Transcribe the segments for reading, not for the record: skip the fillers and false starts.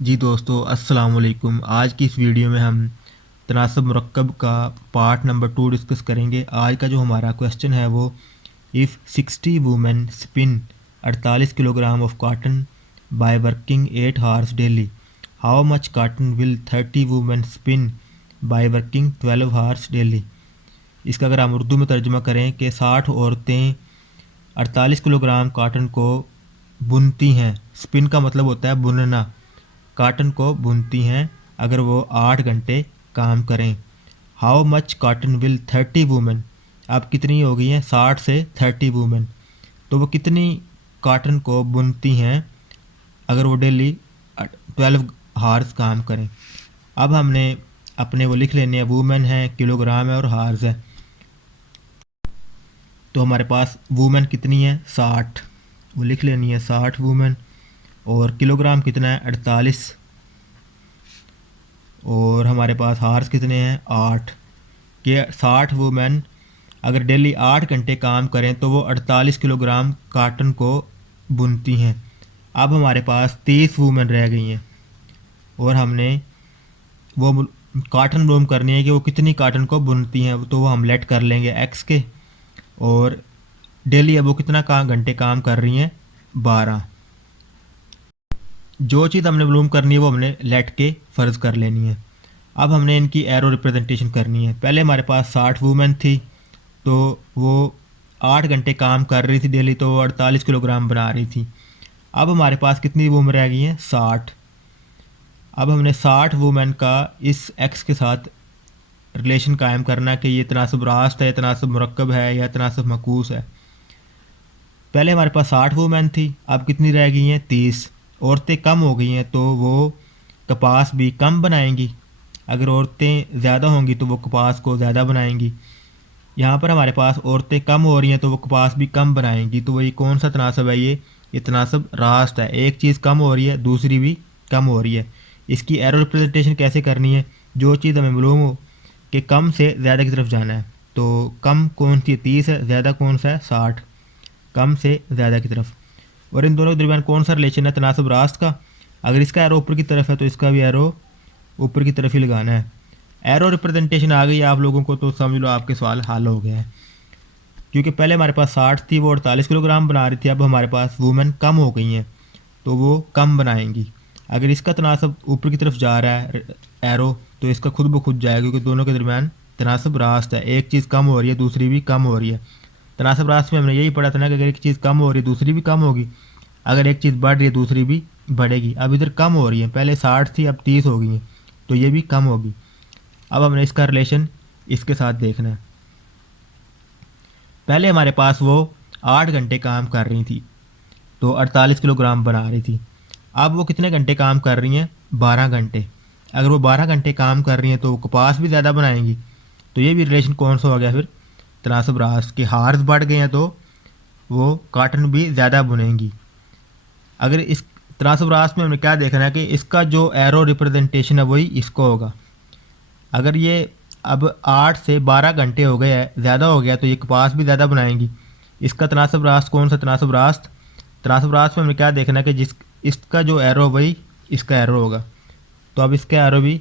जी दोस्तों, अस्सलाम वालेकुम। आज की इस वीडियो में हम तनासब मुरक्कब का पार्ट नंबर 2 डिस्कस करेंगे। आज का जो हमारा क्वेश्चन है वो, if 60 women spin 48 kilogram of cotton by working 8 hours daily, how much cotton will 30 women spin by working 12 hours daily. इसका अगर हम उर्दू में तर्जुमा करें कि 60 औरतें 48 किलोग्राम कॉटन को बुनती हैं। स्पिन का मतलब होता है बुनना। कॉटन को बुनती हैं अगर वो 8 घंटे काम करें। How much cotton will 30 women, अब कितनी हो गई हैं 60 से 30 वुमेन, तो वो कितनी कॉटन को बुनती हैं अगर वो डेली 12 हार्स काम करें। अब हमने अपने वो लिख लेने हैं, वुमेन है, किलोग्राम है और हार्स है। तो हमारे पास वुमेन कितनी है 60, वो लिख लेनी है 60 वुमेन। और किलोग्राम कितना है 48। और हमारे पास हार्स कितने हैं 8। कि 60 वुमेन अगर डेली 8 घंटे काम करें तो वो 48 किलोग्राम काटन को बुनती हैं। अब हमारे पास 30 वुमेन रह गई हैं और हमने वो काटन मालूम करनी है कि वो कितनी काटन को बुनती हैं। तो वो हम लेट कर लेंगे एक्स के, और डेली अब वो कितना घंटे काम कर रही हैं 12। जो चीज़ हमने मालूम करनी है वो हमने लेट के फ़र्ज़ कर लेनी है। अब हमने इनकी एरो रिप्रेजेंटेशन करनी है। पहले हमारे पास 60 वूमेन थी, तो वो 8 घंटे काम कर रही थी डेली, तो वो 48 किलोग्राम बना रही थी। अब हमारे पास कितनी वूमेन रह गई हैं 60। अब हमने 60 वूमेन का इस एक्स के साथ रिलेशन कायम करना है कि ये तनासब रास्त है, तनासब मुरक्कब है या तनासब मकूस है। पहले हमारे पास 60 वूमेन थी, अब कितनी रह गई हैं 30। औरतें कम हो गई हैं तो वो कपास भी कम बनाएंगी। अगर औरतें ज़्यादा होंगी तो वो कपास को ज़्यादा बनाएंगी। यहाँ पर हमारे पास औरतें कम हो रही हैं तो वो कपास भी कम बनाएंगी। तो वही कौन सा तनासब है, ये तनासब रास्त है। एक चीज़ कम हो रही है, दूसरी भी कम हो रही है। इसकी एरो रिप्रेजेंटेशन कैसे करनी है, जो चीज़ हमें मालूम हो कि कम से ज़्यादा की तरफ जाना है, तो कम कौन सी 30 है, ज़्यादा कौन सा है 60, कम से ज़्यादा की तरफ। और इन दोनों के दरमियान कौन सा रिलेशन है तनासब रास्त का। अगर इसका एरो ऊपर की तरफ है तो इसका भी एरो ऊपर की तरफ ही लगाना है। एरो रिप्रेजेंटेशन आ गई आप लोगों को तो समझ लो आपके सवाल हल हो गया है। क्योंकि पहले हमारे पास 60 थी, वो 48 किलोग्राम बना रही थी। अब हमारे पास वुमेन कम हो गई हैं तो वो कम बनाएंगी। अगर इसका तनासब ऊपर की तरफ जा रहा है एरो, तो इसका खुद ब खुद जाएगा, क्योंकि दोनों के दरमियान तनासब रास्त है। एक चीज़ कम हो रही है, दूसरी भी कम हो रही है। तनासब रास्त में हमने यही पढ़ा था ना कि अगर एक चीज़ कम हो रही है दूसरी भी कम होगी, अगर एक चीज़ बढ़ रही है दूसरी भी बढ़ेगी। अब इधर कम हो रही है, पहले 60 थी अब 30 हो गई हैं, तो ये भी कम होगी। अब हमने इसका रिलेशन इसके साथ देखना है। पहले हमारे पास वो 8 घंटे काम कर रही थी तो 48 किलोग्राम बना रही थी। अब वो कितने घंटे काम कर रही हैं 12 घंटे। अगर वो 12 घंटे काम कर रही हैं तो वो कपास भी ज़्यादा बनाएंगी। तो ये भी रिलेशन कौन सा हो गया फिर, तनासब रास्त के हार्स बढ़ गए हैं तो वो काटन भी ज़्यादा बुनेंगी। अगर इस तनासब रास्त में हमने क्या देखना है कि इसका जो एरो रिप्रेजेंटेशन है वही इसको होगा। अगर ये अब 8 से 12 घंटे हो गए है, ज़्यादा हो गया, तो ये कपास भी ज़्यादा बनाएंगी। इसका तनासब रास्त कौन सा तनासब रास्त, तनासब रास्त में हमें क्या देखना है कि जिस इसका जो एरो वही इसका एरो होगा। तो अब इसका एरो भी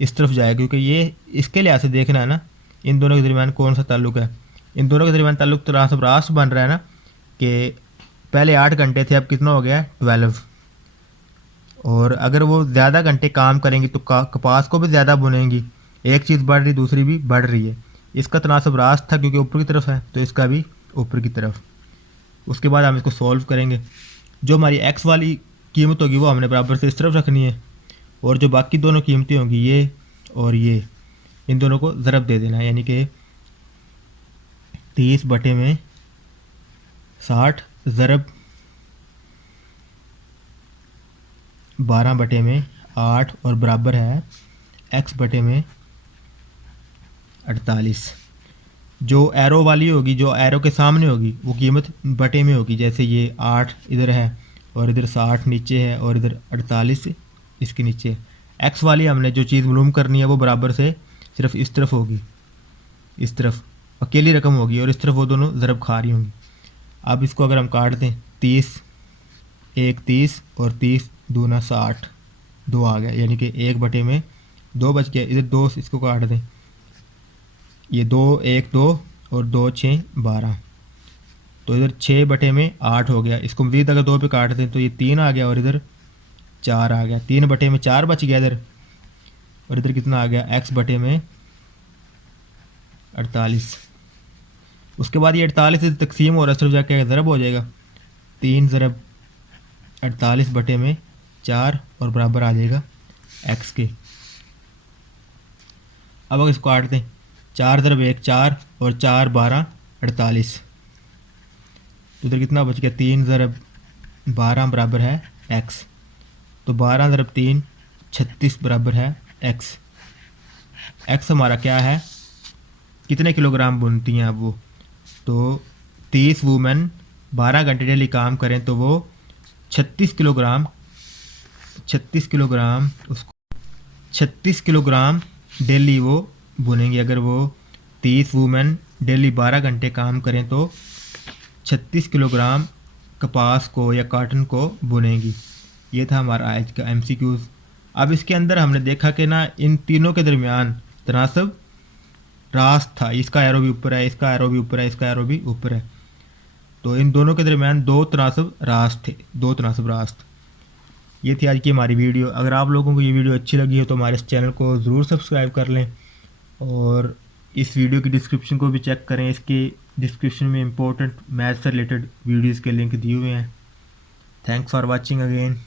इस तरफ जाएगा, क्योंकि ये इसके लिहाज से देखना है ना इन दोनों के दरमियान कौन सा ताल्लुक है। इन दोनों के दरमियान ताल्लुक तनासब रास्त बन रहा है ना, कि पहले 8 घंटे थे अब कितना हो गया 12। और अगर वो ज़्यादा घंटे काम करेंगी तो कपास को भी ज़्यादा बुनेंगी। एक चीज़ बढ़ रही दूसरी भी बढ़ रही है। इसका तनासब रास्त था क्योंकि ऊपर की तरफ है, तो इसका भी ऊपर की तरफ। उसके बाद हम इसको सॉल्व करेंगे। जो हमारी एक्स वाली कीमत होगी वो हमने बराबर से इस तरफ रखनी है, और जो बाकी दोनों कीमतें होंगी ये और ये, इन दोनों को ज़रब दे देना है। यानी कि 30/60 ज़रब 12/8 और बराबर है x/48। जो एरो वाली होगी, जो एरो के सामने होगी, वो कीमत बटे में होगी। जैसे ये 8 इधर है और इधर 60 नीचे है और इधर 48 इसके नीचे है। एक्स वाली हमने जो चीज़ मालूम करनी है वो बराबर से सिर्फ इस तरफ होगी, इस तरफ अकेली रकम होगी, और इस तरफ वो दोनों ज़रब खा रही होंगी। अब इसको अगर हम काट दें, 30 एक 30 और 30 दूना 60, 2 आ गया, यानी कि 1/2 बच गया। इधर 2 इसको काट दें, ये 2 1 2 और 2 6 12, तो इधर 6/8 हो गया। इसको मज़ीद अगर 2 पे काट दें तो ये 3 आ गया और इधर 4 आ गया। 3/4 बच गया इधर, और इधर कितना आ गया, x/48। उसके बाद ये 48 से तकसीम हो रहा है, सिर्फ जाके ज़रब हो जाएगा, 3 ज़रब 48/4 और बराबर आ जाएगा x के। अब अगर इसको काट दें, 4 ज़रब 1 4 और 4 12 48, तो इधर कितना बच गया, 3 ज़रब 12 बराबर है x, तो 12 ज़रब 3 36 बराबर है x। x हमारा क्या है, कितने किलोग्राम बुनती हैं अब वो, तो 30 वूमेन 12 घंटे डेली काम करें तो वो 36 किलोग्राम उसको 36 किलोग्राम डेली वो बुनेंगी। अगर वो 30 वूमेन डेली 12 घंटे काम करें तो 36 किलोग्राम कपास को या कॉटन को बुनेंगी। ये था हमारा आज का MCQs। अब इसके अंदर हमने देखा कि ना इन तीनों के दरमियान तनासब रास्त था, इसका एरो भी ऊपर है, इसका एरो भी ऊपर है, इसका एरो भी ऊपर है, तो इन दोनों के दरमियान 2 तनासब रास्त थे, 2 तनासब रास्त। ये थी आज की हमारी वीडियो। अगर आप लोगों को ये वीडियो अच्छी लगी है तो हमारे इस चैनल को ज़रूर सब्सक्राइब कर लें, और इस वीडियो की डिस्क्रिप्शन को भी चेक करें। इसके डिस्क्रिप्शन में इंपॉर्टेंट मैथ से रिलेटेड वीडियोज़ के लिंक दिए हुए हैं। Thanks for watching again.